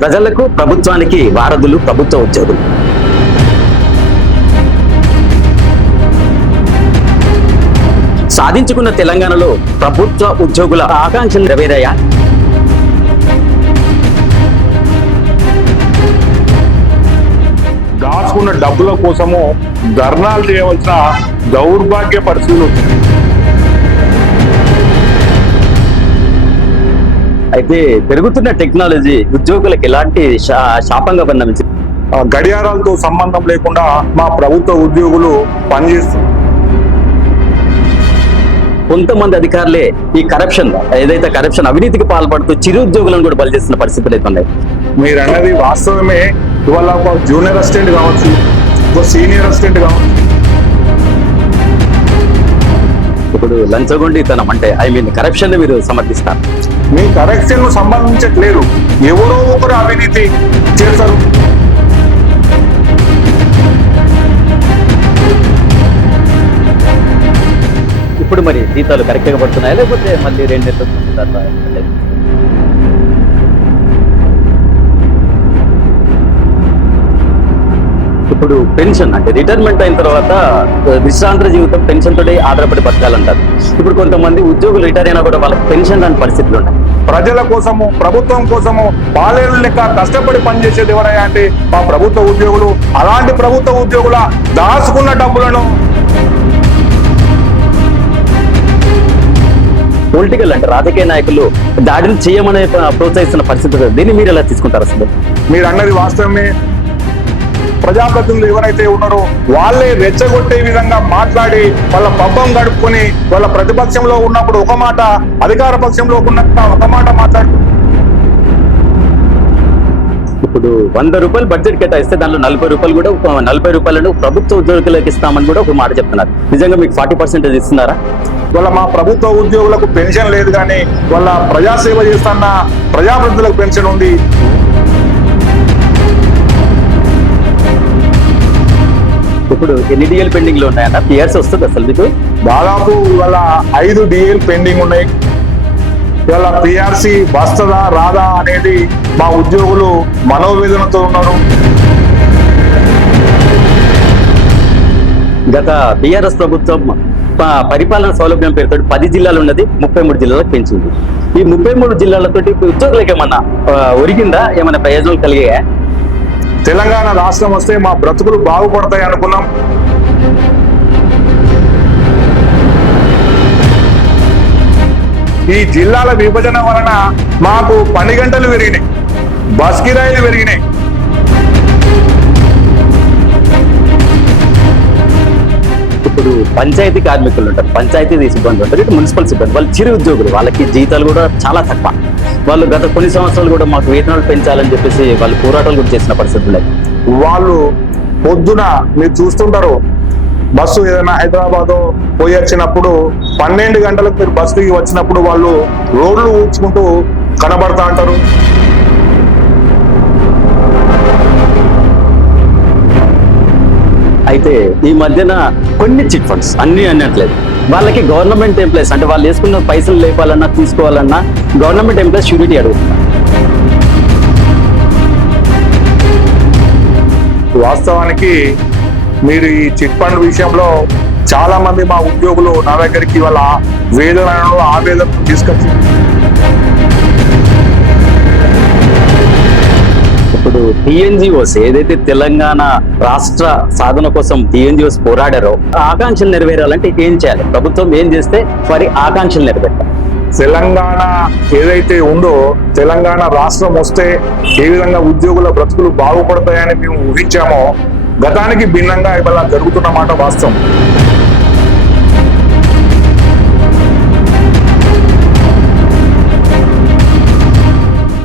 ప్రజలకు ప్రభుత్వానికి వారధులు ప్రభుత్వ ఉద్యోగులు. సాధించుకున్న తెలంగాణలో ప్రభుత్వ ఉద్యోగుల ఆకాంక్షలు నెరవేరాయా? దాచుకున్న డబ్బుల కోసము ధర్నాలు చేయవలసిన దౌర్భాగ్య పరిస్థితులు. అయితే పెరుగుతున్న టెక్నాలజీ ఉద్యోగులకు ఎలాంటి శాపంగా పరిణమించింది? గడియారాలతో సంబంధం లేకుండా మా ప్రభుత్వ ఉద్యోగులు పనిచేస్తున్నారు. కొంతమంది అధికారులే ఈ కరప్షన్ అవినీతికి పాల్పడుతూ చిరు ఉద్యోగులను కూడా బలి చేస్తున్న పరిస్థితులు అయితే ఉన్నాయి. మీరు అన్నది వాస్తవమే. ఇవాళ ఒక జూనియర్ అసిస్టెంట్ కావచ్చు, ఒక సీనియర్ అసిస్టెంట్ కావచ్చు. ఇప్పుడు లంచగొండితనం అంటే కరప్షన్ ని మీరు సమర్థిస్తారు? మీ కరెక్షన్ ను సంబంధించట్లేదు, ఎవరో ఒకరు అవినీతి చేస్తారు. ఇప్పుడు మరి జీతాలు కరెక్ట్ గా పడుతున్నాయా, లేకపోతే మళ్ళీ 2 నెలలు? ఇప్పుడు పెన్షన్ అంటే రిటైర్మెంట్ అయిన తర్వాత విశ్రాంత జీవితం పెన్షన్ తోటి ఆధారపడి బతకాలంటారు. ఇప్పుడు కొంతమంది ఉద్యోగులు రిటైర్ అయినా కూడా వాళ్ళకి పెన్షన్ రాని పరిస్థితులు ఉన్నాయి. ప్రజల కోసము, ప్రభుత్వం కోసము పాలేరు లెక్క కష్టపడి పనిచేసేది ఎవరయ్యా అంటే మా ప్రభుత్వ ఉద్యోగులు. అలాంటి ప్రభుత్వ ఉద్యోగుల దాచుకున్న డబ్బులను పొలిటికల్ అంటే రాజకీయ నాయకులు దాడిని చేయమనే ప్రోత్సహిస్తున్న పరిస్థితి. దీన్ని మీరు ఎలా తీసుకుంటారు? అసలు మీరు అన్నది వాస్తవమే. ప్రజాప్రతినిధులు ఎవరైతే ఉన్నారో వాళ్ళే రెచ్చగొట్టే విధంగా మాట్లాడి వాళ్ళ పబ్బం గడుపుకొని వాళ్ళ ప్రతిపక్షంలో ఉన్నప్పుడు ఒక మాట, అధికార పక్షంలో ఉన్నప్పుడు ఒక మాట మాట్లాడుతూ ఇప్పుడు 100 రూపాయలు బడ్జెట్ కేటాయిస్తే దాంట్లో 40 రూపాయలు కూడా 40 రూపాయలను ప్రభుత్వ ఉద్యోగులకు ఇస్తామని కూడా ఒక మాట చెప్తున్నారు. నిజంగా మీకు 40% ఇస్తున్నారా? వాళ్ళ మా ప్రభుత్వ ఉద్యోగులకు పెన్షన్ లేదు, కానీ వాళ్ళ ప్రజాసేవ చేస్తున్న ప్రజాప్రతినిధులకు పెన్షన్ ఉంది. ఇప్పుడు ఎన్ని డిఎల్ పెండింగ్ లో ఉన్నాయన్న? పిఆర్సీ వస్తుంది అసలు మీకు? దాదాపు ఇవాళ 5 డిఎల్ పెండింగ్ ఉన్నాయి. ఇవాళ పిఆర్సీ వస్తుందా రాదా అనేది మా ఉద్యోగులు మనోవేదనతో ఉన్నారు. గత బీఆర్ఎస్ ప్రభుత్వం పరిపాలన సౌలభ్యం పేరుతో 10 జిల్లాలు ఉన్నది 33 జిల్లాలకు పెంచింది. ఈ 33 జిల్లాలతో ఉద్యోగులకు ఏమన్నా ఒరిగిందా? ఏమైనా ప్రయోజనాలు కలిగాయా? తెలంగాణ రాష్ట్రం వస్తే మా బ్రతుకులు బాగుపడతాయి అనుకున్నాం. ఈ జిల్లాల విభజన వలన మాకు పని గంటలు పెరిగినాయి, బస్ కిరాయిలు పెరిగినాయి. ఇప్పుడు పంచాయతీ కార్మికులు ఉంటారు, పంచాయతీ సిబ్బంది ఉంటారు, ఇటు మున్సిపల్ సిబ్బంది, వాళ్ళు చిరు ఉద్యోగులు. వాళ్ళకి జీతాలు కూడా చాలా తక్కువ. వాళ్ళు గత కొన్ని సంవత్సరాలు కూడా మాకు వేతనాలు పెంచాలని చెప్పేసి వాళ్ళు పోరాటాలు కూడా చేసిన పరిస్థితులు. వాళ్ళు పొద్దున మీరు చూస్తుంటారు, బస్సు ఏదైనా హైదరాబాద్ పోయి వచ్చినప్పుడు 12 గంటలకు మీరు బస్సు దిగి వచ్చినప్పుడు వాళ్ళు రోడ్లు ఊడ్చుకుంటూ కనబడతా అంటారు. అయితే ఈ మధ్యన కొన్ని చిట్ ఫండ్స్ అన్ని అన్నట్లేదు. వాళ్ళకి గవర్నమెంట్ ఎంప్లాయీస్ అంటే వాళ్ళు వేసుకున్న పైసలు లేపాలన్నా తీసుకోవాలన్నా గవర్నమెంట్ ఎంప్లాయీస్ షూరిటీ అడుగుతున్నారు. వాస్తవానికి మీరు ఈ చిట్ ఫండ్ విషయంలో చాలా మంది మా ఉద్యోగులు నా దగ్గరికి వాళ్ళ వేదనను, ఆవేదనను తీసుకొచ్చి ఇప్పుడు టీఎన్జిఓస్ ఏదైతే తెలంగాణ రాష్ట్ర సాధన కోసం టీఎన్జిఓస్ పోరాడారో ఆకాంక్షలు నెరవేరాలంటే ఏం చేయాలి? ప్రభుత్వం ఏం చేస్తే వారి ఆకాంక్షలు నెరవేర్తారు? తెలంగాణ ఏదైతే ఉందో, తెలంగాణ రాష్ట్రం వస్తే ఏ విధంగా ఉద్యోగుల బ్రతుకులు బాగుపడతాయని మేము ఊహించామో గతానికి భిన్నంగా ఇవాళ జరుగుతున్న మాట వాస్తవం.